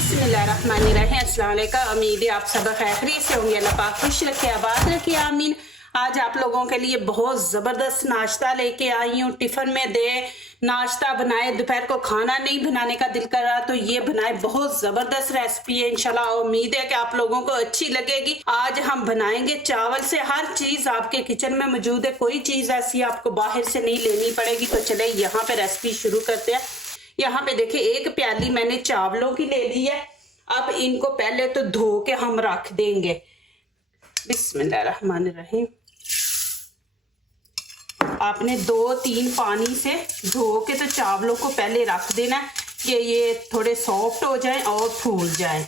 बिस्मिल्लाहिर्रहमानिर्रहीम। अस्सलाम वालेकुम। उम्मीद है आप सब खैरियत से होंगे। अल्लाह पाक खुश रखे, आबाद रखे, आमीन। आज आप लोगों के लिए बहुत ज़बरदस्त नाश्ता लेके आई हूँ। टिफ़िन में दे, नाश्ता बनाए, दोपहर को खाना नहीं बनाने का दिल कर रहा तो ये बनाए। बहुत ज़बरदस्त रेसिपी है, इंशाल्लाह उम्मीद है कि आप लोगों को अच्छी लगेगी। आज हम बनाएंगे चावल से। हर चीज़ आपके किचन में मौजूद है, कोई चीज़ ऐसी आपको बाहर से नहीं लेनी पड़ेगी। तो चले यहाँ पे रेसिपी शुरू करते हैं। यहाँ पे देखिए एक प्याली मैंने चावलों की ले ली है। अब इनको पहले तो धो के हम रख देंगे। बिस्मिल्लाहिर्रहमानिर्रहीम। आपने 2-3 पानी से धो के तो चावलों को पहले रख देना कि ये थोड़े सॉफ्ट हो जाएं और फूल जाएं।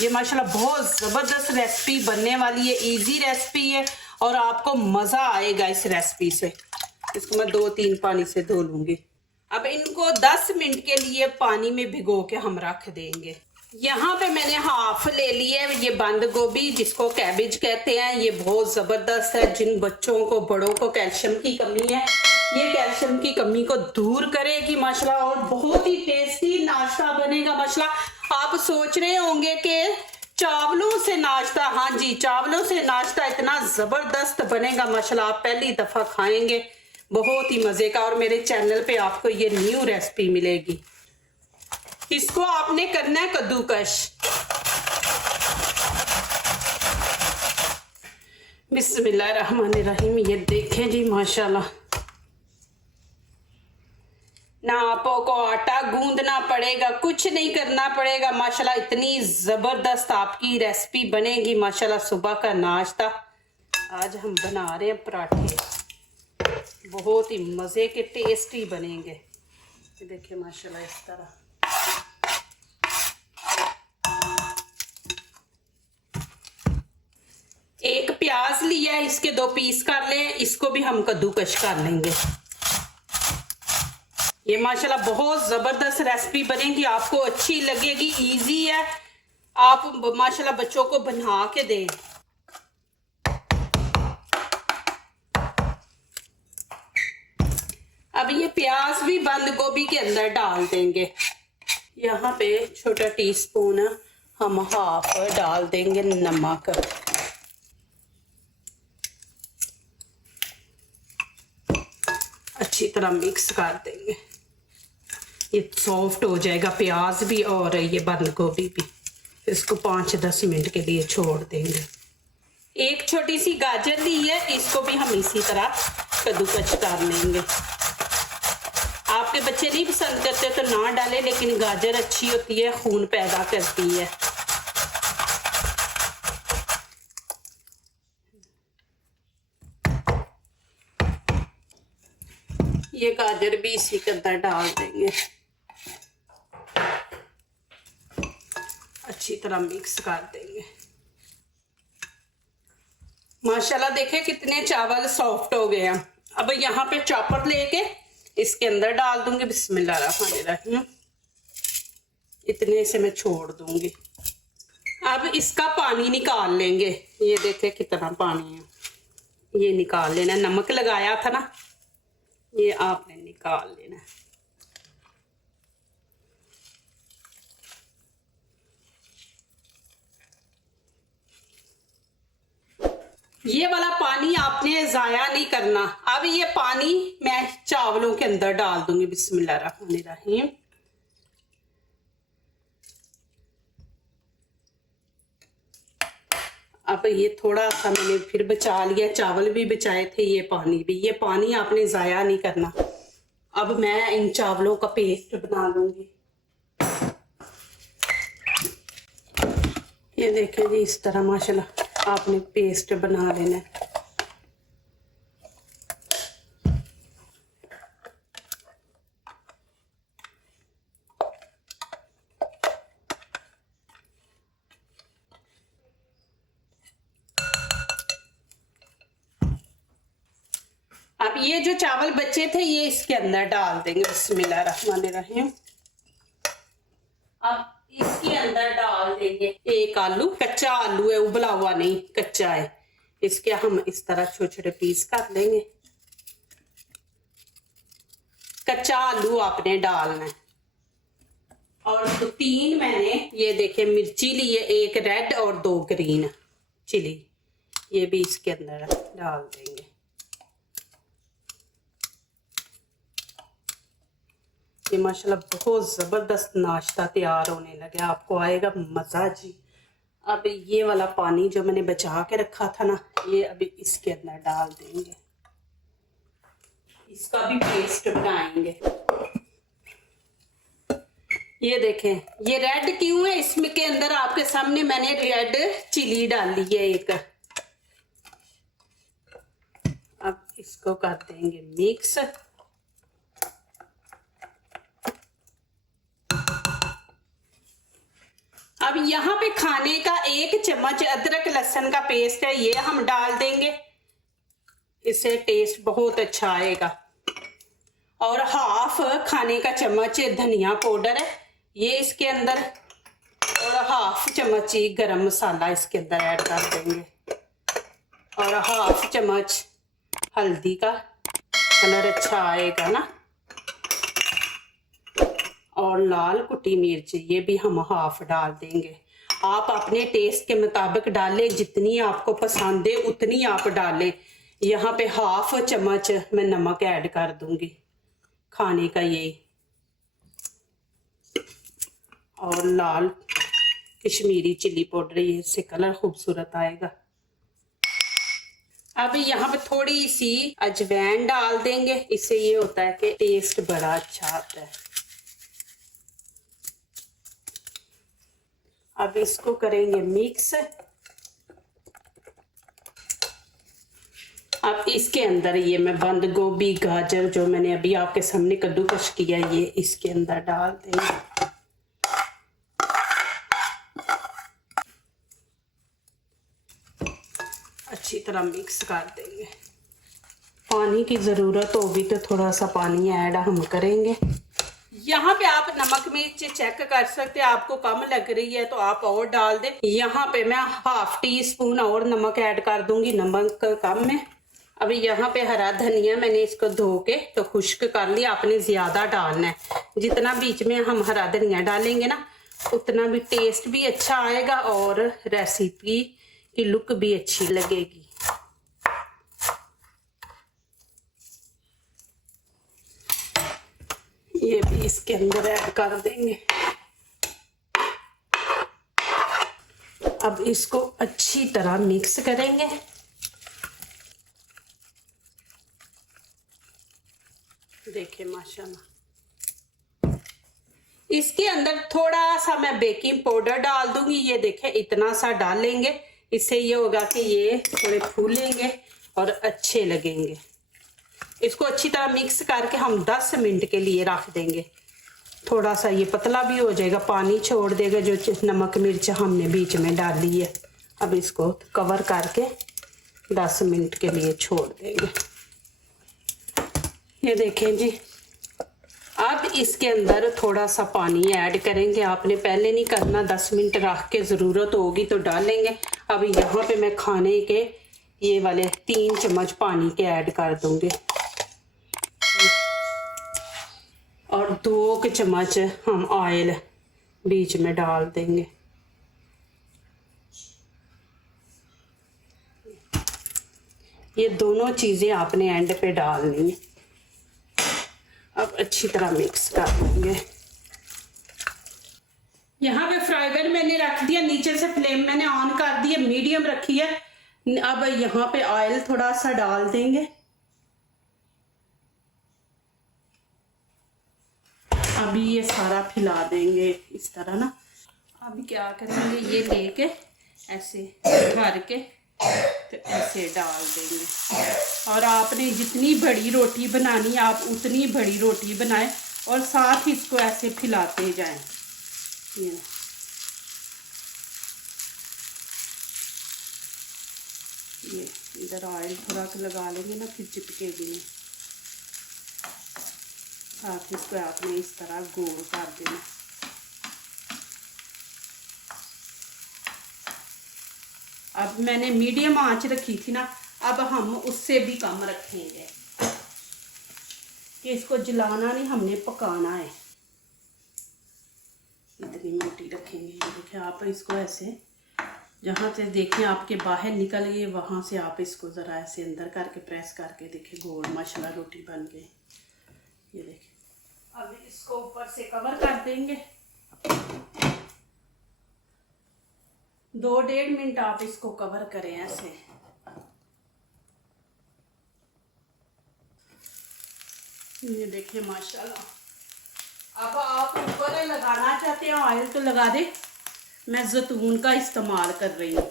ये माशाल्लाह बहुत ज़बरदस्त रेसिपी बनने वाली है, इजी रेसिपी है और आपको मज़ा आएगा इस रेसिपी से। इसको मैं 2-3 पानी से धो लूंगी। अब इनको 10 मिनट के लिए पानी में भिगो के हम रख देंगे। यहाँ पे मैंने हाफ ले ली है ये बंद गोभी, जिसको कैबेज कहते हैं। ये बहुत ज़बरदस्त है। जिन बच्चों को, बड़ों को कैल्शियम की कमी है, ये कैल्शियम की कमी को दूर करेगी माशाल्लाह। और बहुत ही टेस्टी नाश्ता बनेगा माशाल्लाह। आप सोच रहे होंगे कि चावलों से नाश्ता, हाँ जी, चावलों से नाश्ता इतना ज़बरदस्त बनेगा माशाल्लाह। आप पहली दफ़ा खाएंगे, बहुत ही मज़े का। और मेरे चैनल पे आपको ये न्यू रेसिपी मिलेगी। इसको आपने करना है कद्दूकश। बिस्मिल्लाहिर्रहमानिर्रहीम। ये देखें जी माशाल्लाह, ना आपको आटा गूंदना पड़ेगा, कुछ नहीं करना पड़ेगा माशाल्लाह। इतनी ज़बरदस्त आपकी रेसिपी बनेगी माशाल्लाह। सुबह का नाश्ता आज हम बना रहे हैं पराठे, बहुत ही मज़े के टेस्टी बनेंगे। देखिए माशाल्लाह इस तरह। एक प्याज लिया है, इसके 2 पीस कर लें। इसको भी हम कद्दूकश कर लेंगे। ये माशाल्लाह बहुत ज़बरदस्त रेसिपी बनेगी, आपको अच्छी लगेगी, इजी है। आप माशाल्लाह बच्चों को बना के दें। अब ये प्याज भी बंद गोभी के अंदर डाल देंगे। यहाँ पे छोटा टीस्पून हम हाफ डाल देंगे नमक। अच्छी तरह मिक्स कर देंगे। ये सॉफ्ट हो जाएगा प्याज भी और ये बंद गोभी भी। इसको 5-10 मिनट के लिए छोड़ देंगे। एक छोटी सी गाजर ली है, इसको भी हम इसी तरह कद्दूकश कर लेंगे। आपके बच्चे नहीं पसंद करते तो ना डालें, लेकिन गाजर अच्छी होती है, खून पैदा करती है। ये गाजर भी इसी के अंदर डाल देंगे। अच्छी तरह मिक्स कर देंगे। माशाल्लाह देखें कितने चावल सॉफ्ट हो गए हैं। अब यहाँ पे चॉपर लेके इसके अंदर डाल दूंगी। बिस्मिल्लाहिर्रहमानिर्रहीम। इतने से मैं छोड़ दूंगी। अब इसका पानी निकाल लेंगे। ये देखें कितना पानी है, ये निकाल लेना। नमक लगाया था ना, ये आपने निकाल लेना। ये वाला पानी आपने ज़ाया नहीं करना। अब ये पानी मैं चावलों के अंदर डाल दूंगी। बिस्मिल्लाहिर्रहमानिर्रहीम। अब ये थोड़ा सा मैंने फिर बचा लिया, चावल भी बचाए थे, ये पानी भी। ये पानी आपने ज़ाया नहीं करना। अब मैं इन चावलों का पेस्ट बना लूंगी। ये देखिए जी इस तरह माशाल्लाह आपने पेस्ट बना लेना है। अब ये जो चावल बचे थे ये इसके अंदर डाल देंगे। बिस्मिल्लाहिर्रहमानिर्रहीम। अब इसके अंदर डाल देंगे एक आलू। कच्चा आलू है, उबला हुआ नहीं, कच्चा है। इसके हम इस तरह छोटे छोटे पीस कर लेंगे। कच्चा आलू आपने डालना है। और तो 3 मैंने ये देखे मिर्ची लिए, 1 रेड और 2 ग्रीन चिली, ये भी इसके अंदर डाल देंगे। ये माशाल्लाह बहुत ज़बरदस्त नाश्ता तैयार होने लगा, आपको आएगा मज़ा जी। अब ये वाला पानी जो मैंने बचा के रखा था ना, ये अभी इसके अंदर डाल देंगे, इसका भी पेस्ट बनाएंगे। ये देखें, ये रेड क्यों है इसमें के अंदर, आपके सामने मैंने रेड चिली डाली है एक। अब इसको कर देंगे मिक्स। अब यहाँ पे खाने का 1 चम्मच अदरक लहसुन का पेस्ट है, ये हम डाल देंगे, इससे टेस्ट बहुत अच्छा आएगा। और 1/2 खाने का चम्मच धनिया पाउडर है ये इसके अंदर, और 1/2 चम्मच गरम मसाला इसके अंदर ऐड कर देंगे, और 1/2 चम्मच हल्दी का, कलर अच्छा आएगा ना। और लाल कुटी मिर्च ये भी हम 1/2 डाल देंगे। आप अपने टेस्ट के मुताबिक डालें, जितनी आपको पसंद है उतनी आप डालें। यहाँ पे 1/2 चम्मच मैं नमक ऐड कर दूंगी खाने का ये, और लाल कश्मीरी चिली पाउडर, ये इससे कलर खूबसूरत आएगा। अब यहाँ पे थोड़ी सी अजवाइन डाल देंगे, इससे ये होता है कि टेस्ट बड़ा अच्छा आता है। अब इसको करेंगे मिक्स। अब इसके अंदर ये मैं बंद गोभी गाजर जो मैंने अभी आपके सामने कद्दूकश किया, ये इसके अंदर डाल देंगे। अच्छी तरह मिक्स कर देंगे। पानी की ज़रूरत होगी तो थोड़ा सा पानी ऐड हम करेंगे। यहाँ पे आप नमक मिर्च चेक कर सकते हैं, आपको कम लग रही है तो आप और डाल दें। यहाँ पे मैं 1/2 टीस्पून और नमक ऐड कर दूंगी, नमक कम है। अभी यहाँ पे हरा धनिया मैंने इसको धो के तो खुश्क कर लिया, आपने ज़्यादा डालना है। जितना बीच में हम हरा धनिया डालेंगे ना उतना भी टेस्ट भी अच्छा आएगा और रेसिपी की लुक भी अच्छी लगेगी। ये भी इसके अंदर ऐड कर देंगे। अब इसको अच्छी तरह मिक्स करेंगे। देखिए माशाल्लाह, इसके अंदर थोड़ा सा मैं बेकिंग पाउडर डाल दूंगी, ये देखें इतना सा डालेंगे, इससे ये होगा कि ये थोड़े फूलेंगे और अच्छे लगेंगे। इसको अच्छी तरह मिक्स करके हम 10 मिनट के लिए रख देंगे। थोड़ा सा ये पतला भी हो जाएगा, पानी छोड़ देगा जो नमक मिर्च हमने बीच में डाली है। अब इसको कवर करके 10 मिनट के लिए छोड़ देंगे। ये देखें जी, अब इसके अंदर थोड़ा सा पानी ऐड करेंगे। आपने पहले नहीं करना, 10 मिनट रख के ज़रूरत होगी तो डालेंगे। अब यहाँ पे मैं खाने के ये वाले 3 चम्मच पानी के ऐड कर दूंगी, और 2 चम्मच हम ऑयल बीच में डाल देंगे। ये दोनों चीज़ें आपने एंड पे डालनी है। अब अच्छी तरह मिक्स कर देंगे। यहाँ पे फ्राई पैन मैंने रख दिया, नीचे से फ्लेम मैंने ऑन कर दी है, मीडियम रखी है। अब यहाँ पे ऑयल थोड़ा सा डाल देंगे। अभी ये सारा फैला देंगे इस तरह ना। अभी क्या करेंगे, ये लेके ऐसे भर के तो ऐसे डाल देंगे। और आपने जितनी बड़ी रोटी बनानी है आप उतनी बड़ी रोटी बनाएं और साथ ही इसको ऐसे फैलाते जाएं। ये इधर ऑयल थोड़ा लगा लेंगे ना, फिर चिपकेगी नहीं। साथ इसको आपने इस तरह गोल कर देना। अब मैंने मीडियम आंच रखी थी ना, अब हम उससे भी कम रखेंगे। कि इसको जलाना नहीं, हमने पकाना है। इतनी मोटी रखेंगे। ये देखिए आप इसको ऐसे, जहाँ से देखिए आपके बाहर निकल गई वहाँ से आप इसको ज़रा ऐसे अंदर करके प्रेस करके देखिए गोल माशाल्लाह रोटी बन गई। ये देखिए अब इसको ऊपर से कवर कर देंगे। 2-1.5 मिनट आप इसको कवर करें ऐसे। ये देखिए माशाल्लाह। अब आप ऊपर लगाना चाहते हैं ऑयल तो लगा दे, मैं जैतून का इस्तेमाल कर रही हूँ।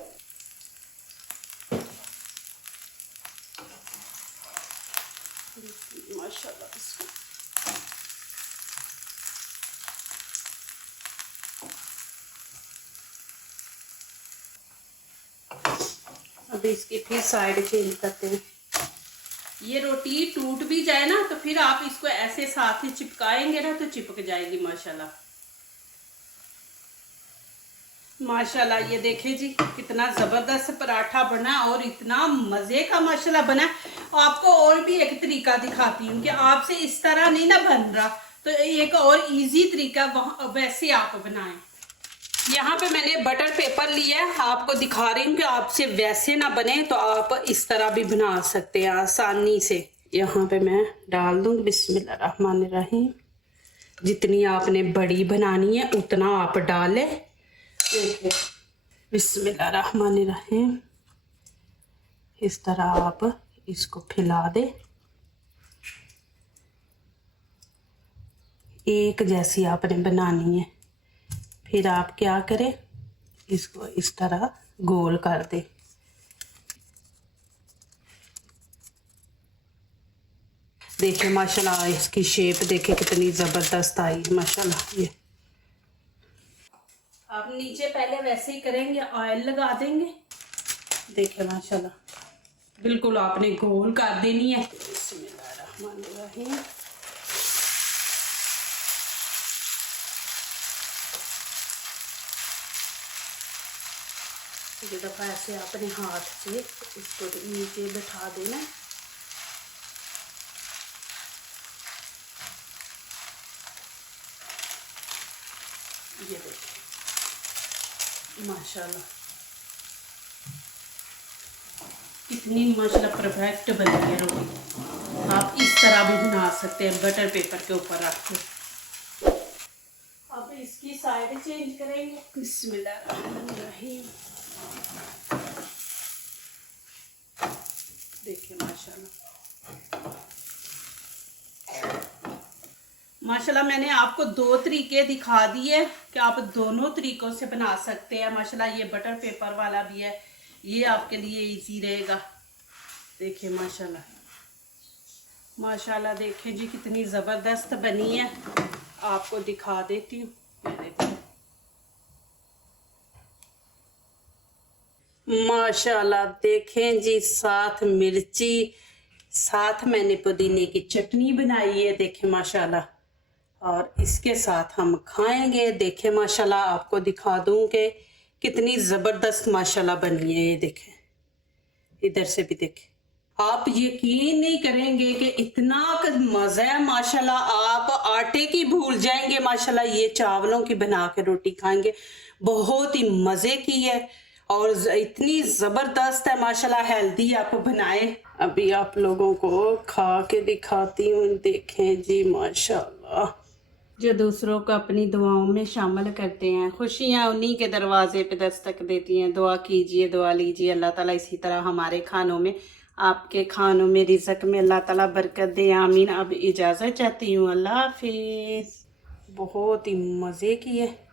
माशाल्लाह इसको अभी इसकी फिर साइड चेंज करते हैं। ये रोटी टूट भी जाए ना तो फिर आप इसको ऐसे साथ ही चिपकाएंगे ना तो चिपक जाएगी माशाल्लाह। माशाल्लाह ये देखें जी कितना ज़बरदस्त पराठा बना और इतना मज़े का माशाल्लाह बना। आपको और भी एक तरीका दिखाती हूँ कि आपसे इस तरह नहीं ना बन रहा, तो एक और इजी तरीका वैसे आप बनाएं। यहाँ पे मैंने बटर पेपर लिया है, आपको दिखा रही हूँ कि आपसे वैसे ना बने तो आप इस तरह भी बना सकते हैं आसानी से। यहाँ पे मैं डाल दूँगी बिस्मिल्लाहिर्रहमानिर्रहीम। जितनी आपने बड़ी बनानी है उतना आप डालें। देखिए बिस्मिल्लाहिर्रहमानिर्रहीम, इस तरह आप इसको फैला दें। एक जैसी आपने बनानी है। फिर आप क्या करें, इसको इस तरह गोल कर दें। देखिए माशाल्लाह इसकी शेप देखिए कितनी ज़बरदस्त आई माशाल्लाह। ये आप नीचे पहले वैसे ही करेंगे, ऑयल लगा देंगे। देखिए माशाल्लाह बिल्कुल आपने गोल कर देनी है। बिस्मिल्लाहिर्रहमानिर्रहीम। ये दफ़ा ऐसे अपने हाथ से इसको नीचे बिठा देना। ये देखिए माशाल्लाह कितनी माशाल्लाह परफेक्ट बनी है रोटी। आप इस तरह भी बना सकते हैं बटर पेपर के ऊपर रख के। अब इसकी साइड चेंज करेंगे। बिस्मिल्लाहिर्रहमानिर्रहीम। देखिए माशाल्लाह माशाल्लाह मैंने आपको 2 तरीके दिखा दिए कि आप दोनों तरीकों से बना सकते हैं। माशाल्लाह ये बटर पेपर वाला भी है, ये आपके लिए इजी रहेगा। देखिए माशाल्लाह माशाल्लाह देखिए जी कितनी ज़बरदस्त बनी है। आपको दिखा देती हूँ। माशाल्लाह देखें जी, साथ मिर्ची, साथ मैंने पुदीने की चटनी बनाई है। देखें माशाल्लाह, और इसके साथ हम खाएंगे। देखें माशाल्लाह आपको दिखा दूं कि कितनी ज़बरदस्त माशाल्लाह बनी है। ये देखें, इधर से भी देखें। आप यकीन नहीं करेंगे कि इतना मज़ा है माशाल्लाह, आप आटे की भूल जाएंगे माशाल्लाह। ये चावलों की बना के रोटी खाएंगे, बहुत ही मज़े की है और इतनी ज़बरदस्त है माशाल्लाह। हेल्दी आप बनाएं। अभी आप लोगों को खा के दिखाती हूँ। देखें जी माशाल्लाह। जो दूसरों को अपनी दुआओं में शामिल करते हैं, खुशियाँ उन्हीं के दरवाजे पे दस्तक देती हैं। दुआ कीजिए, दुआ लीजिए, अल्लाह ताला इसी तरह हमारे खानों में, आपके खानों में, रिज़्क़ में अल्लाह ताला बरकत दे, आमीन। अब इजाज़त चाहती हूँ, अल्लाह हाफिज़। बहुत ही मज़े की है।